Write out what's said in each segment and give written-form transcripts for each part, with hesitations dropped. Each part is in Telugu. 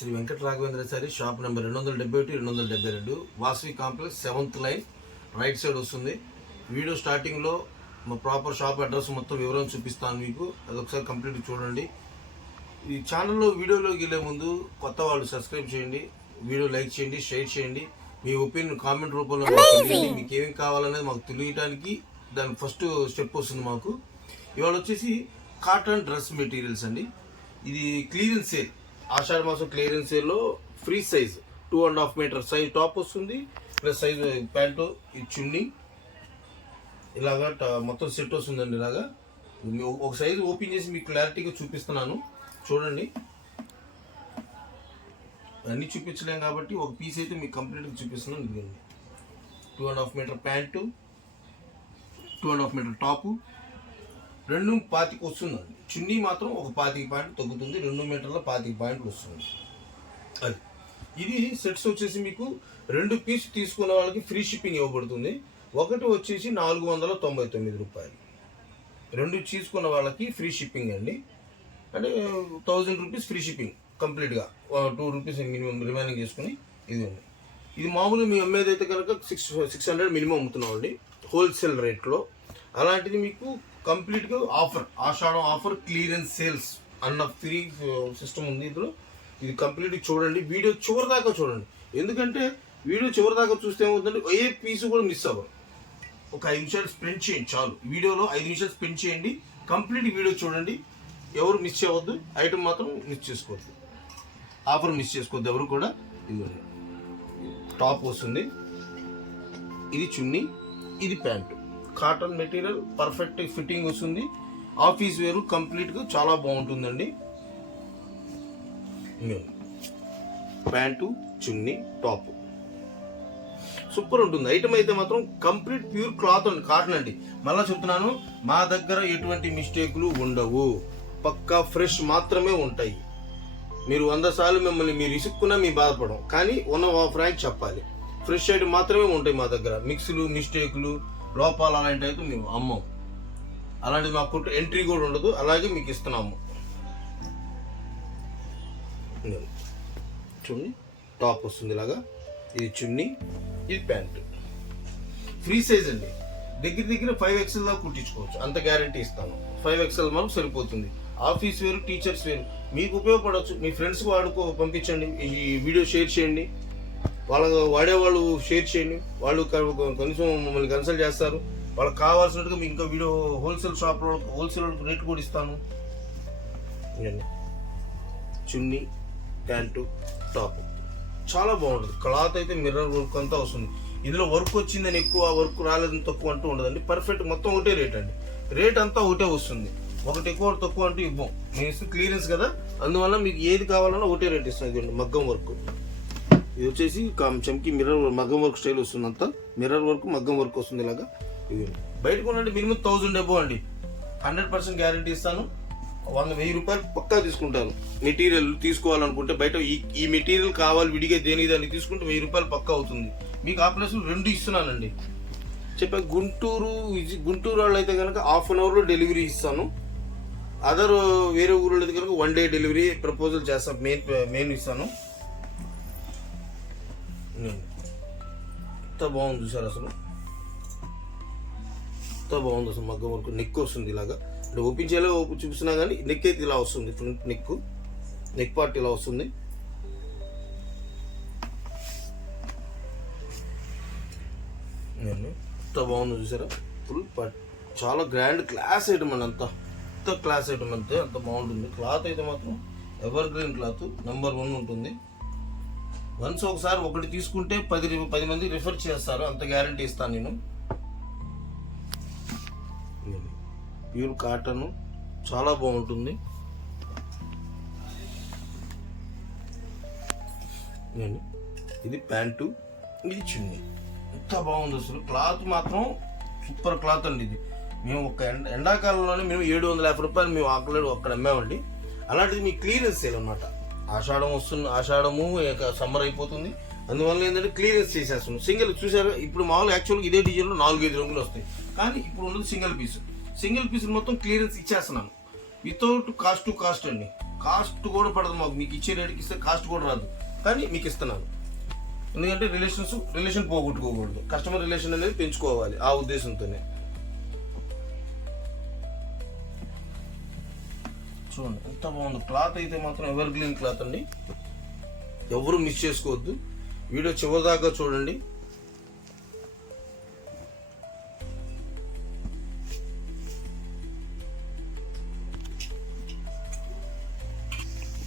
Shri Venkata Raghavendra sari shop number 271 272 Vasavi complex 7th line right side వస్తుంది. వీడియో స్టార్టింగ్లో మా ప్రాపర్ షాప్ అడ్రస్ మొత్తం వివరం చూపిస్తాను మీకు, అదొకసారి కంప్లీట్ చూడండి. ఈ ఛానల్లో వీడియోలోకి వెళ్ళే ముందు కొత్త వాళ్ళు సబ్స్క్రైబ్ చేయండి, వీడియో లైక్ చేయండి, షేర్ చేయండి, మీ ఒపీనియన్ కామెంట్ రూపంలో తెలియండి. మీకు ఏమేమి కావాలనేది మాకు తెలియటానికి దాని ఫస్ట్ స్టెప్ వస్తుంది మాకు. ఇవాళ వచ్చేసి కాటన్ డ్రెస్ మెటీరియల్స్ అండి. ఇది క్లియరెన్స్ సేల్, ఆషాఢ మాసం క్లియరెన్స్ సేల్లో free size 2.5 meter size top వస్తుంది, ప్లస్ సైజ్ ప్యాంటు, ఈ చున్నీ ఇలాగా మొత్తం సెట్ వస్తుందండి. ఇలాగా ఒక సైజు ఓపెన్ చేసి మీకు క్లారిటీగా చూపిస్తున్నాను చూడండి. అన్నీ చూపించలేం కాబట్టి ఒక పీస్ అయితే మీకు కంప్లీట్గా చూపిస్తున్నాను. ఇదిగోండి 2.5 మీటర్ ప్యాంటు, 2.5 మీటర్ టాపు, 2.25 వస్తుందండి. చున్నీ మాత్రం ఒక 25 పాయింట్ తగ్గుతుంది, 2 మీటర్ల 25 పాయింట్లు వస్తుంది. అది ఇది సెట్స్ వచ్చేసి మీకు 2 పీస్ తీసుకున్న వాళ్ళకి ఫ్రీ షిప్పింగ్ ఇవ్వబడుతుంది. ఒకటి వచ్చేసి 499 రూపాయలు. 2 తీసుకున్న వాళ్ళకి ఫ్రీ షిప్పింగ్ అండి, అంటే 1000 రూపీస్ ఫ్రీ షిప్పింగ్ కంప్లీట్గా, 2 రూపీస్ మినిమం రిమైనింగ్ చేసుకుని. ఇదండి, ఇది మామూలు మీ అమ్మేది అయితే కనుక 600 మినిమం అమ్ముతున్నామండి హోల్సేల్ రేట్లో. అలాంటిది మీకు కంప్లీట్గా ఆఫర్, ఆషాఢం ఆఫర్ క్లియరెన్స్ సేల్స్ అన్న ఫ్రీ సిస్టమ్ ఉంది ఇందులో. ఇది కంప్లీట్గా చూడండి, వీడియో చివరి దాకా చూడండి. ఎందుకంటే వీడియో చివరి దాకా చూస్తే ఏమవుతుందంటే ఏ పీసు కూడా మిస్ అవ్వరు. ఒక 5 నిమిషాలు స్పెండ్ చేయండి చాలు, వీడియోలో 5 నిమిషాలు స్పెండ్ చేయండి, కంప్లీట్ వీడియో చూడండి. ఎవరు మిస్ చేయవద్దు, ఐటమ్ మాత్రం మిస్ చేసుకోవద్దు, ఆఫర్ మిస్ చేసుకోవద్దు ఎవరు కూడా. ఇది టాప్ వస్తుంది, ఇది చున్నీ, ఇది pant, cotton material perfect fitting వస్తుంది. ఆఫీస్ వేరు కంప్లీట్గా చాలా బాగుంటుందండి. ప్యాంటు, చున్నీ, టాప్ సూపర్ ఉంటుంది. ఐటమ్ అయితే మాత్రం కంప్లీట్ ప్యూర్ క్లాత్ అండి, కాటన్ అండి. మళ్ళీ చెప్తున్నాను, మా దగ్గర ఎటువంటి మిస్టేకులు ఉండవు, పక్కా ఫ్రెష్ మాత్రమే ఉంటాయి. మీరు 100 సార్లు మిమ్మల్ని మీరు ఇసుక్కున్నా మీ బాధపడం, కానీ ఫ్రాంక్ చెప్పాలి, ఫ్రెష్ ఐటమ్ మాత్రమే ఉంటాయి మా దగ్గర. మిక్స్లు, మిస్టేకులు, లోపాలు అలాంటి అయితే మేము అమ్మం. అలాంటిది మాకు ఎంట్రీ కూడా ఉండదు, అలాగే మీకు ఇస్తున్నాము. చూడండి, టాప్ వస్తుంది ఇలాగా, ఇది చున్నీ, ఇది ప్యాంటు, ఫ్రీ సైజ్ అండి. దగ్గర 5XL దాకా కుట్టించుకోవచ్చు, అంత గ్యారంటీ ఇస్తాను. 5XL మనకు సరిపోతుంది. ఆఫీస్ వేరు, టీచర్స్ వేరు, మీకు ఉపయోగపడవచ్చు. మీ ఫ్రెండ్స్కి పంపించండి, ఈ వీడియో షేర్ చేయండి, వాళ్ళ వాడేవాళ్ళు షేర్ చేయండి, వాళ్ళు కనీసం మమ్మల్ని కన్సల్ట్ చేస్తారు. వాళ్ళకి కావాల్సినట్టుగా మీకు ఇంకా వీడియో హోల్సేల్ షాప్లో హోల్సేల్ రేట్ కూడా ఇస్తాను. చున్నీ, ప్యాంటు, టాప్ చాలా బాగుంటుంది. క్లాత్ అయితే మిర్రర్ వర్క్ అంతా వస్తుంది. ఇందులో వర్క్ వచ్చిందని ఎక్కువ, వర్క్ రాలేదని తక్కువ అంటూ ఉండదండి. పర్ఫెక్ట్ మొత్తం ఒకటే రేట్ అండి, రేట్ అంతా ఒకటే వస్తుంది. ఒకటి ఎక్కువ తక్కువ అంటూ ఇవ్వం, మేము ఇస్తే క్లియరెన్స్ కదా, అందువల్ల మీకు ఏది కావాలన్నా ఒకటే రేట్ ఇస్తాం. ఇదిగోండి మగ్గం వర్క్, ఇది వచ్చేసి చమ్కి మిర్రర్ మగ్గం వర్క్ స్టైల్ వస్తుంది, అంతా మిర్రర్ వర్క్ మగ్గం వర్క్ వస్తుంది ఇలాగా. ఇది బయట కొనండి మినిమం 1000 అబోవ్ అండి, 100% గ్యారంటీ ఇస్తాను. 1000 రూపాయలు పక్కా తీసుకుంటాను. మెటీరియల్ తీసుకోవాలనుకుంటే బయట ఈ మెటీరియల్ కావాలి విడిగా దేనికి దాన్ని తీసుకుంటే 1000 రూపాయలు పక్కా అవుతుంది. మీకు ఆ ప్లేస్లో 2 ఇస్తున్నానండి. చెప్పా గుంటూరు వాళ్ళు అయితే కనుక ½ అన్ అవర్లో డెలివరీ ఇస్తాను. అదర్ వేరే ఊళ్ళో అయితే కనుక 1 డే డెలివరీ ప్రపోజల్ చేస్తాను, మెయిన్ ఇస్తాను. ఎంత బాగుంది చూసారు, అసలు ఎంత బాగుంది అసలు. మగ్గం వరకు నెక్ వస్తుంది ఇలాగా, అంటే ఓపెన్ చేయాలో చూపిస్తున్నా కానీ నెక్ అయితే ఇలా వస్తుంది, ఫ్రంట్ నెక్ పార్ట్ ఇలా వస్తుంది. ఎంత బాగుంది చూసారా, ఫుల్ చాలా గ్రాండ్ క్లాస్ ఐటమ్ అండి, అంత క్లాస్ ఐటమ్ అంతే, అంత బాగుంటుంది. క్లాత్ అయితే మాత్రం ఎవర్ గ్రీన్ క్లాత్ నెంబర్ 1 ఉంటుంది. వన్స్ ఒకసారి ఒకటి తీసుకుంటే 10 మంది రిఫర్ చేస్తారు, అంత గ్యారంటీ ఇస్తాను నేను. ప్యూర్ కాటన్ చాలా బాగుంటుంది. ఇది ప్యాంటు, ఇది చున్నీ, ఎంత బాగుంది అసలు. క్లాత్ మాత్రం సూపర్ క్లాత్ అండి. ఇది మేము ఒక ఎండాకాలంలోనే మేము 750 రూపాయలు మేము అక్కడ అమ్మామండి. అలాంటిది మీ క్లియరెన్స్ సేల్ అనమాట. ఆషాఢము సమ్మర్ అయిపోతుంది, అందువల్ల ఏంటంటే క్లియరెన్స్ చేసేస్తున్నాం. సింగిల్ చూసారు, ఇప్పుడు మామూలు యాక్చువల్గా ఇదే డిజైన్లో 4-5 రంగులు వస్తాయి, కానీ ఇప్పుడు ఉన్నది సింగిల్ పీస్ మొత్తం క్లియరెన్స్ ఇచ్చేస్తున్నాను. వితౌట్ కాస్ట్ టు కాస్ట్ అండి. కాస్ట్ కూడా పడదు మాకు, మీకు ఇచ్చే రేటుకి ఇస్తే కాస్ట్ కూడా రాదు, కానీ మీకు ఇస్తున్నాను. ఎందుకంటే రిలేషన్ పోగొట్టుకోకూడదు, కస్టమర్ రిలేషన్ అనేది పెంచుకోవాలి, ఆ ఉద్దేశంతోనే. చూడండి ఎంత బాగుంది క్లాత్ అయితే మాత్రం, ఎవర్ గ్రీన్ క్లాత్ అండి, ఎవరు మిస్ చేసుకోవద్దు. వీడియో చివరిదాకా చూడండి.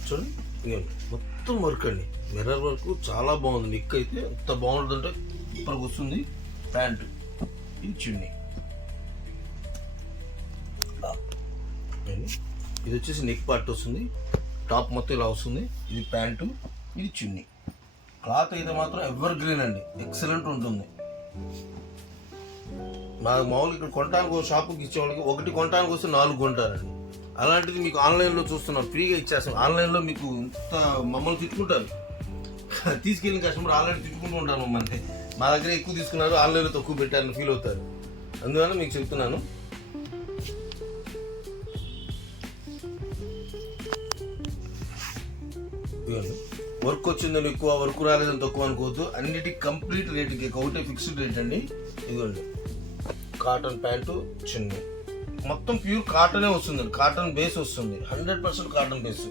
చూడండి మొత్తం వర్క్ అండి, మిర్రర్ వర్క్ చాలా బాగుంది. నెక్ అయితే ఎంత బాగుంటుందంటే ఇప్పటికి వస్తుంది. ప్యాంటు, ఇది చున్నీ, ఇది వచ్చేసి నెక్ పార్ట్ వస్తుంది, టాప్ మొత్తం ఇలా వస్తుంది. ఇది ప్యాంటు, ఇది చున్నీ. క్లాత్ అయితే మాత్రం ఎవర్ గ్రీన్ అండి, ఎక్సలెంట్ ఉంటుంది. నాకు మామూలుగా ఇక్కడ కొనడానికి షాపుకి ఇచ్చే వాళ్ళకి ఒకటి కొనడానికి వస్తే 4 కొంటారండి. అలాంటిది మీకు ఆన్లైన్లో చూస్తున్నాం, ఫ్రీగా ఇచ్చేస్తాం. ఆన్లైన్లో మీకు ఇంత మమ్మల్ని తిట్టుకుంటారు, తీసుకెళ్ళిన కస్టమర్ ఆన్లైన్ తిట్టుకుంటూ ఉంటాను మమ్మల్ని. మా దగ్గర ఎక్కువ తీసుకున్నారు, ఆన్లైన్లో తక్కువ పెట్టారని ఫీల్ అవుతారు. అందువల్ల మీకు చెప్తున్నాను. వర్క్ వచ్చిందని ఎక్కువ, వర్క్ రాలేదని తక్కువ అనుకోవద్దు. అన్నిటికీ కంప్లీట్ రేటుకి ఒకటే ఫిక్స్డ్ రేట్ అండి. ఇదిగోండి కాటన్ ప్యాంటు, చున్నీ, మొత్తం ప్యూర్ కాటనే వస్తుందండి, కాటన్ బేస్ వస్తుంది, 100% కాటన్ బేస్.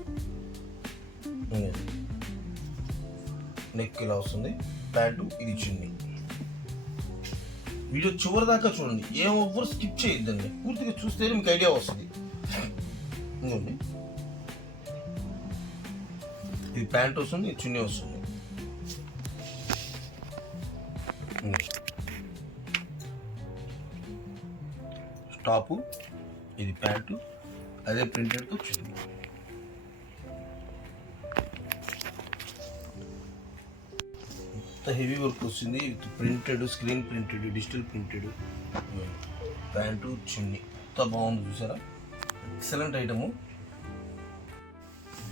నెక్ ఇలా వస్తుంది, ప్యాంటు, ఇది చున్నీ. వీడియో చివరి దాకా చూడండి, ఎవ్వరు స్కిప్ చేయొద్దండి, పూర్తిగా చూస్తేనే మీకు ఐడియా వస్తుంది. ఇదిగోండి ఇది ప్యాంట్ వస్తుంది, ఇది చున్నీ వస్తుంది. టాపు, ఇది ప్యాంటు, అదే ప్రింటెడ్తో చున్నీ. హెవీ వర్క్ వస్తుంది, with printed, screen printed, digital printed pant, chunni. ఎంత బాగుంది చూసారా, ఎక్సలెంట్ ఐటము.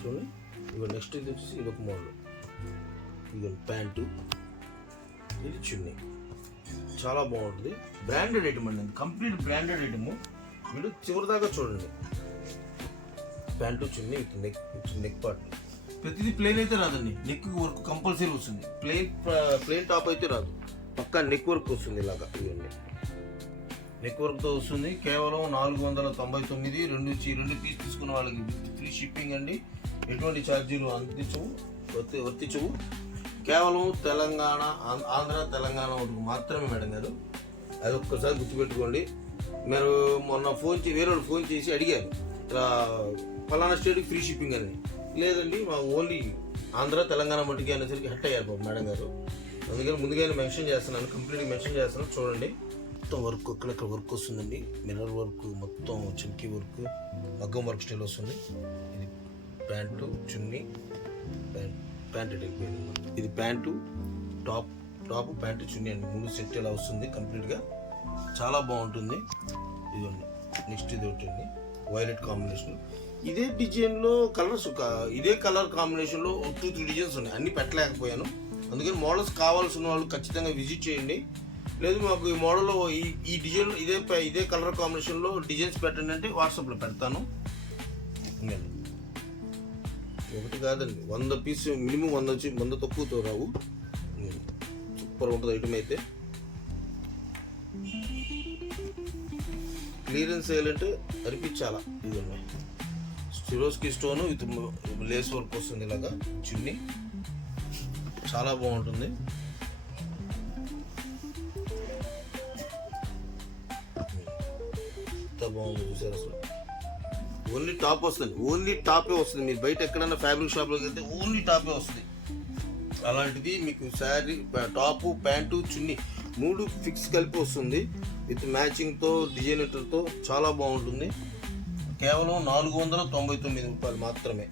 చూడండి ఇక నెక్స్ట్ ఇది వచ్చేసి ఇది ఒక మోడల్. ఇది ప్యాంటు, ఇది చున్నీ, చాలా బాగుంటుంది. బ్రాండెడ్ ఐటమ్ అండి, కంప్లీట్ బ్రాండెడ్ ఐటము. మీరు చివరి దాకా చూడండి. Pant, chunni with neck part. ప్రతిదీ ప్లెయిన్ అయితే రాదండి, నెక్ వర్క్ కంపల్సరీ వస్తుంది. ప్లెయిన్ టాప్ అయితే రాదు, పక్కా నెక్ వర్క్ వస్తుంది. ఇలాగా ఇవన్నీ నెక్ వర్క్తో వస్తుంది. కేవలం 499. రెండు పీస్ తీసుకున్న వాళ్ళకి ఫ్రీ షిప్పింగ్ అండి, ఎటువంటి ఛార్జీలు వర్తించవు. కేవలం తెలంగాణ, ఆంధ్ర తెలంగాణ వరకు మాత్రమే మేడం గారు, అది ఒక్కసారి గుర్తుపెట్టుకోండి. మీరు మొన్న వేరే వాళ్ళు ఫోన్ చేసి అడిగారు, ఇలా ఫలానా స్టేట్కి ఫ్రీ షిప్పింగ్ అని. లేదండి మా ఓన్లీ ఆంధ్ర తెలంగాణ మటుకి అనేసరికి హట్ అయ్యారు బాబు మేడం గారు. అందుకని ముందుగానే మెన్షన్ చేస్తున్నాను, కంప్లీట్గా మెన్షన్ చేస్తున్నాను. చూడండి మొత్తం వర్క్, ఇక్కడ వర్క్ వస్తుందండి, మిర్రర్ వర్క్, మొత్తం చమ్కీ వర్క్, మగ్గం వర్క్ స్టైల్ వస్తుంది. ఇది ప్యాంటు, చున్నీ, ప్యాంట్ ఇది ప్యాంటు, టాప్ ప్యాంటు, చున్నీ అండి, 3 సెట్ ఇలా వస్తుంది కంప్లీట్గా, చాలా బాగుంటుంది. ఇదండి నెక్స్ట్ ఇది ఒకటి అండి, వైలెట్ కాంబినేషన్. ఇదే డిజైన్లో కలర్స్, ఇదే కలర్ కాంబినేషన్లో 2-3 డిజైన్స్ ఉన్నాయి, అన్నీ పెట్టలేకపోయాను. అందుకని మోడల్స్ కావాల్సిన వాళ్ళు ఖచ్చితంగా విజిట్ చేయండి. లేదు మాకు ఈ మోడల్లో ఈ డిజైన్ ఇదే కలర్ కాంబినేషన్లో డిజైన్స్ పెట్టండి అంటే వాట్సాప్లో పెడతాను. ఒకటి కాదండి, 100 పీస్ మినిమం, 100 తక్కువతో రావు. సూపర్ ఉంటుంది ఐటమ్ అయితే. క్లియరెన్స్ చేయాలంటే అరిపించాలా. ఇదన్నా Swarovski stone with lace work వస్తుంది, ఇలాగా చున్నీ, చాలా బాగుంటుంది. ఎంత బాగుంది చూసారు అసలు. ఓన్లీ టాప్ వస్తుంది, ఓన్లీ టాపే వస్తుంది. మీరు బయట ఎక్కడైనా ఫ్యాబ్రిక్ షాప్లోకి వెళ్తే ఓన్లీ టాపే వస్తుంది. అలాంటిది మీకు శారీ, టాపు, ప్యాంటు, చున్నీ 3 ఫిక్స్ కలిపి వస్తుంది, విత్ మ్యాచింగ్తో, డిజైనర్తో, చాలా బాగుంటుంది. కేవలం 499 రూపాయలు మాత్రమే.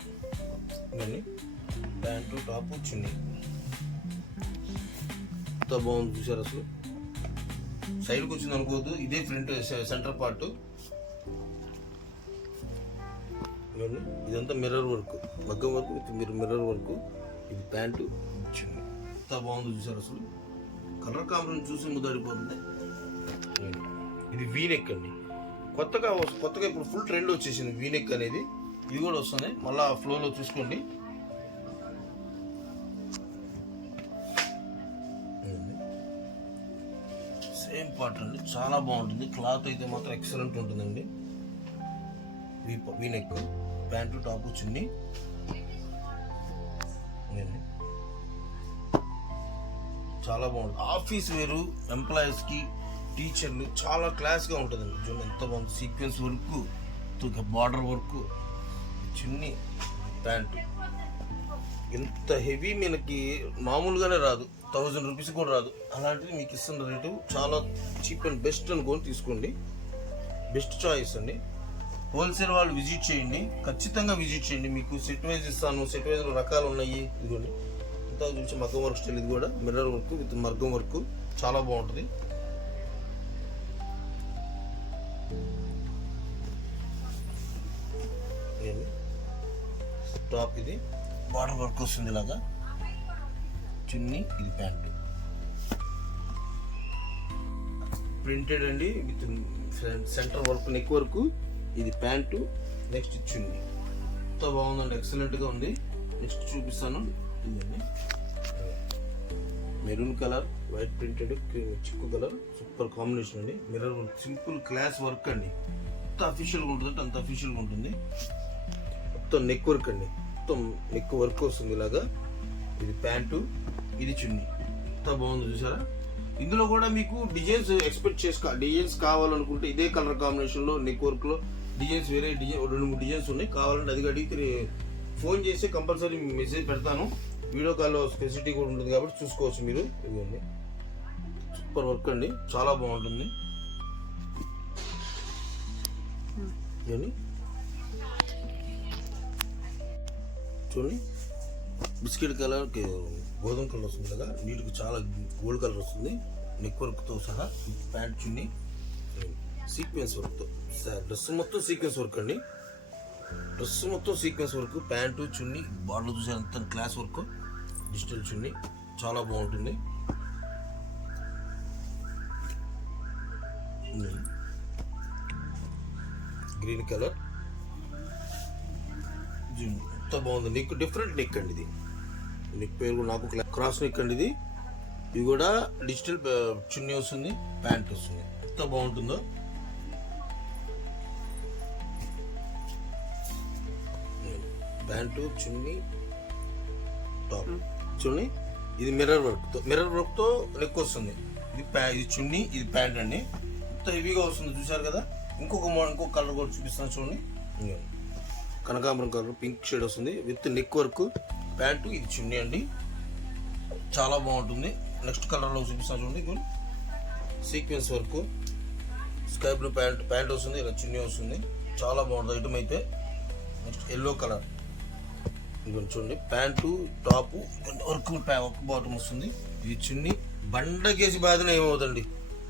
ఇవన్నీ ప్యాంటు, టాపు, చున్నీ, ఎంత బాగుంది చూసారు అసలు. సైడ్కి వచ్చింది అనుకోవద్దు, ఇదే ఫ్రంట్ సెంటర్ పార్ట్. ఇదంతా మిర్రర్ వర్క్, మగ్గం వర్క్ విత్ మిర్రర్ వర్క్. ఇది ప్యాంటు, చున్నీ, ఎంత బాగుంది చూసారు అసలు. కలర్ కాంబినేషన్ చూసి ముద్దడిపోతుంది. ఇది వీనెక్ అండి, కొత్తగా ఇప్పుడు ఫుల్ ట్రెండ్ వచ్చేసింది వీనెక్ అనేది. ఇది కూడా వస్తుంది, మళ్ళీ ఫ్లోలో చూసుకోండి. సేమ్ పార్ట్ అండి, చాలా బాగుంటుంది. క్లాత్ అయితే మాత్రం ఎక్సలెంట్ ఉంటుందండి. వీ నెక్, ప్యాంటు టాపు చున్నీ, చాలా బాగుంటుంది. ఆఫీస్ వేరు, ఎంప్లాయీస్కి, టీచర్లు చాలా క్లాస్గా ఉంటుందండి. చూడండి ఎంత బాగుంది. సీక్వెన్స్ వర్క్, బార్డర్ వర్క్, చున్నీ, ప్యాంటు. ఎంత హెవీ మనకి మామూలుగానే రాదు, 1000 రూపీస్ కూడా రాదు. అలాంటిది మీకు ఇస్తున్న రేటు చాలా చీప్ అండ్ బెస్ట్ అనుకొని తీసుకోండి. బెస్ట్ చాయిస్ అండి. హోల్సేల్ వాళ్ళు విజిట్ చేయండి, ఖచ్చితంగా విజిట్ చేయండి. మీకు సెట్ వైజ్ ఇస్తాను, సెట్ వైజ్లో రకాలు ఉన్నాయి. ఇదిగోండి ఇంత చూసి మగ్గం వర్క్ స్టైల్, ఇది కూడా మిర్రర్ వర్క్ విత్ మగ్గం వర్క్, చాలా బాగుంటుంది. టాప్ ఇది బార్డర్ వర్క్ వస్తుంది ఇలాగా, చున్నీ, ఇది ప్యాంటు ప్రింటెడ్ అండి with centre work, neck work, ఇది ప్యాంటు. నెక్స్ట్ చున్నీ ఎంత బాగుందండి, ఎక్సలెంట్గా ఉంది. నెక్స్ట్ చూపిస్తాను. ఇదండి మెరూన్ కలర్, వైట్ ప్రింటెడ్, చిక్కు కలర్, సూపర్ కాంబినేషన్ అండి. Mirror work, simple class work అండి. ఎంత అఫీషియల్గా ఉంటుంది అంత అఫీషియల్గా ఉంటుంది. మొత్తం నెక్ వర్క్ అండి, మొత్తం నెక్ వర్క్ వస్తుంది ఇలాగా. ఇది ప్యాంటు, ఇది చున్నీ, ఎంత బాగుంది చూసారా. ఇందులో కూడా మీకు డిజైన్స్ ఎక్స్పెక్ట్ డిజైన్స్ కావాలనుకుంటే ఇదే కలర్ కాంబినేషన్లో నెక్ వర్క్లో డిజైన్స్ వేరే 2-3 డిజైన్స్ ఉన్నాయి. కావాలంటే అది అడిగితే ఫోన్ చేసి కంపల్సరీ మెసేజ్ పెడతాను. వీడియో కాల్లో ఫెసిలిటీ కూడా ఉంటుంది కాబట్టి చూసుకోవచ్చు మీరు. ఇవన్నీ సూపర్ వర్క్ అండి, చాలా బాగుంటుంది. ఇవన్నీ చూడండి, బిస్కెట్ కలర్, గోధుమ కలర్ వస్తుంది కదా, నీటికి చాలా గోల్డ్ కలర్ వస్తుంది. నెక్ వర్క్తో సహా ప్యాంట్ చున్నీ, సీక్వెన్స్ వర్క్తో. డ్రెస్ మొత్తం సీక్వెన్స్ వర్క్ అండి, డ్రెస్ మొత్తం సీక్వెన్స్ వర్క్. ప్యాంటు చున్నీ బార్డర్ చూసే అంత క్లాస్ వర్క్, డిజిటల్ చున్నీ, చాలా బాగుంటుంది. గ్రీన్ కలర్, ఎంత బాగుంది. నెక్ డిఫరెంట్ నెక్ అండి, ఇది నెక్ పేరు కూడా నాకు క్రాస్ నెక్ అండి. ఇది కూడా డిజిటల్ చున్నీ వస్తుంది, ప్యాంట్ వస్తుంది. ఎంత బాగుంటుందో. ప్యాంటు చున్నీ టాప్, చున్నీ, ఇది మిర్రర్ వర్క్తో నెక్ వస్తుంది. ఇది చున్నీ, ఇది ప్యాంట్ అండి. ఎంత హెవీగా వస్తుంది చూసారు కదా. ఇంకొక కలర్ కూడా చూపిస్తాను చూడండి. కనకాంబరం కలర్, పింక్ షేడ్ వస్తుంది విత్ నెక్ వర్క్, ప్యాంటు, ఇది చున్నీ అండి, చాలా బాగుంటుంది. నెక్స్ట్ కలర్లో చూపిస్తాను చూడండి. ఇది sequence work, sky blue pant వస్తుంది, ఇలా చున్నీ వస్తుంది, చాలా బాగుంటుంది ఐటమ్ అయితే. నెక్స్ట్ ఎల్లో కలర్, ఇది చూడండి, ప్యాంటు టాపు వర్క్ బాటమ్ వస్తుంది. ఇది చున్నీ. బండకేసి బాధిన ఏమవుతుంది,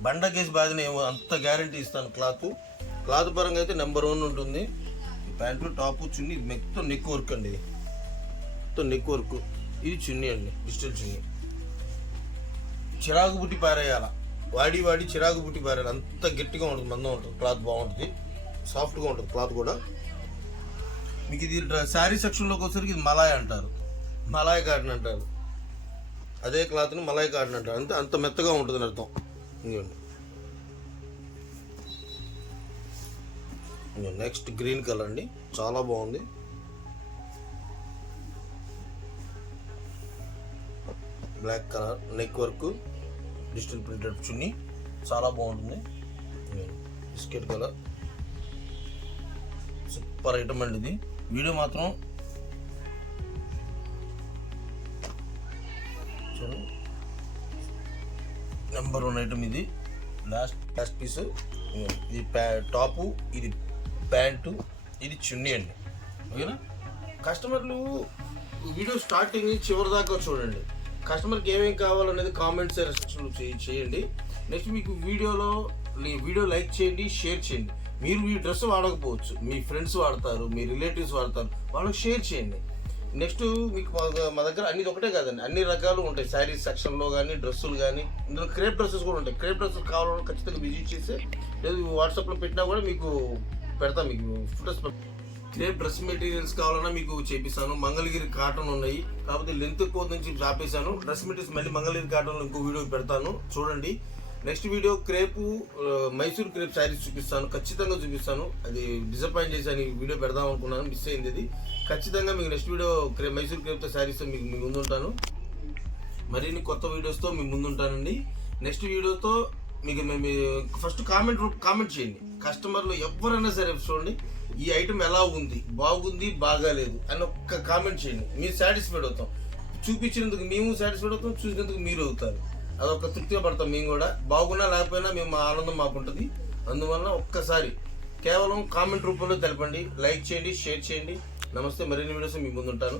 బండకేసి బాధిన ఏమో, అంత గ్యారంటీ ఇస్తాను. క్లాత్ పరంగా అయితే నెంబర్ 1 ఉంటుంది. ప్యాంటు టాపు చున్నీ, ఇది మొత్తం నెక్ వర్క్ అండి, ఇది మొత్తం నెక్ వర్క్. ఇది చున్నీ అండి, డిజిటల్ చున్నీ. చిరాకు బుట్టి పారేయాల, వాడి చిరాకు బుట్టి పారేయాలి, అంత గట్టిగా ఉంటుంది, మందం ఉంటుంది. క్లాత్ బాగుంటుంది, సాఫ్ట్గా ఉంటుంది క్లాత్ కూడా. మీకు ఇది శారీ సెక్షన్లోకి వచ్చేసరికి ఇది మలాయ్ అంటారు, మలాయ్ కాటన్ అంటారు. అదే క్లాత్ని మలాయ్ కాటన్ అంటారు. అంత మెత్తగా ఉంటుంది అర్థం. ఇంకోండి, నెక్స్ట్ గ్రీన్ కలర్ అండి, చాలా బాగుంది. Black colour, neck work, digital printed chunni, చాలా బాగుంటుంది. బిస్కెట్ కలర్, సూపర్ ఐటమ్ అండి. ఇది వీడియో మాత్రం చూడండి, నెంబర్ 1 ఐటమ్ ఇది. లాస్ట్ పీస్, ఇది టాపు, ఇది ప్యాంటు, ఇది చున్నీ అండి. ఓకేనా. కస్టమర్లు వీడియో స్టార్టింగ్ చివరి దాకా చూడండి. కస్టమర్కి ఏమేమి కావాలనేది కామెంట్స్ సెక్షన్లో చేయండి. నెక్స్ట్ మీకు వీడియో లైక్ చేయండి, షేర్ చేయండి. మీరు ఈ డ్రెస్ వాడకపోవచ్చు, మీ ఫ్రెండ్స్ వాడతారు, మీ రిలేటివ్స్ వాడతారు, వాళ్ళకి షేర్ చేయండి. నెక్స్ట్ మీకు మా దగ్గర అన్ని ఒకటే కాదండి, అన్ని రకాలు ఉంటాయి. శారీస్ సెక్షన్లో కానీ, డ్రెస్సులు కానీ, ఇందులో క్రేప్ డ్రెస్సెస్ కూడా ఉంటాయి. క్రేప్ డ్రెస్సెస్ కావాలని ఖచ్చితంగా విజిట్ చేస్తే, లేదు వాట్సాప్లో పెట్టినా కూడా మీకు పెడతాం, మీకు ఫొటోస్ క్రేప్ డ్రెస్ మెటీరియల్స్ కావాలన్నా మీకు చేపిస్తాను. మంగళగిరి కాటన్ ఉన్నాయి, కాకపోతే లెంత్ ఎక్కువ నుంచి ఆపేసాను. డ్రెస్ మెటీరియల్స్ మళ్ళీ మంగళగిరి కాటన్లో ఇంకో వీడియో పెడతాను, చూడండి. Next video crepe Mysore crepe saris చూపిస్తాను, ఖచ్చితంగా చూపిస్తాను. అది డిసప్పాయింట్ చేశాను, ఈ వీడియో పెడదాం అనుకున్నాను, మిస్ అయింది. అది ఖచ్చితంగా మీకు నెక్స్ట్ వీడియో మైసూర్ క్రేప్తో శారీస్తో మీకు మీ ముందుంటాను. మరిన్ని కొత్త వీడియోస్తో మీ ముందుంటానండి. నెక్స్ట్ వీడియోతో మీకు మేము ఫస్ట్ కామెంట్ చేయండి. కస్టమర్లు ఎవరైనా సరే చూడండి, ఈ ఐటమ్ ఎలా ఉంది, బాగుంది బాగాలేదు అని ఒక్క కామెంట్ చేయండి. మీరు సాటిస్ఫైడ్ అవుతాం, చూపించినందుకు మేము సాటిస్ఫైడ్ అవుతాం, చూసినందుకు మీరు అవుతారు. అదొక తృప్తిగా పడతాం మేము కూడా. బాగున్నా లేకపోయినా మేము ఆనందం మాకుంటుంది. అందువల్ల ఒక్కసారి కేవలం కామెంట్ రూపంలో తెలపండి, లైక్ చేయండి, షేర్ చేయండి. నమస్తే, మరిన్ని వీడియోస్ మీ ముందుంటాను.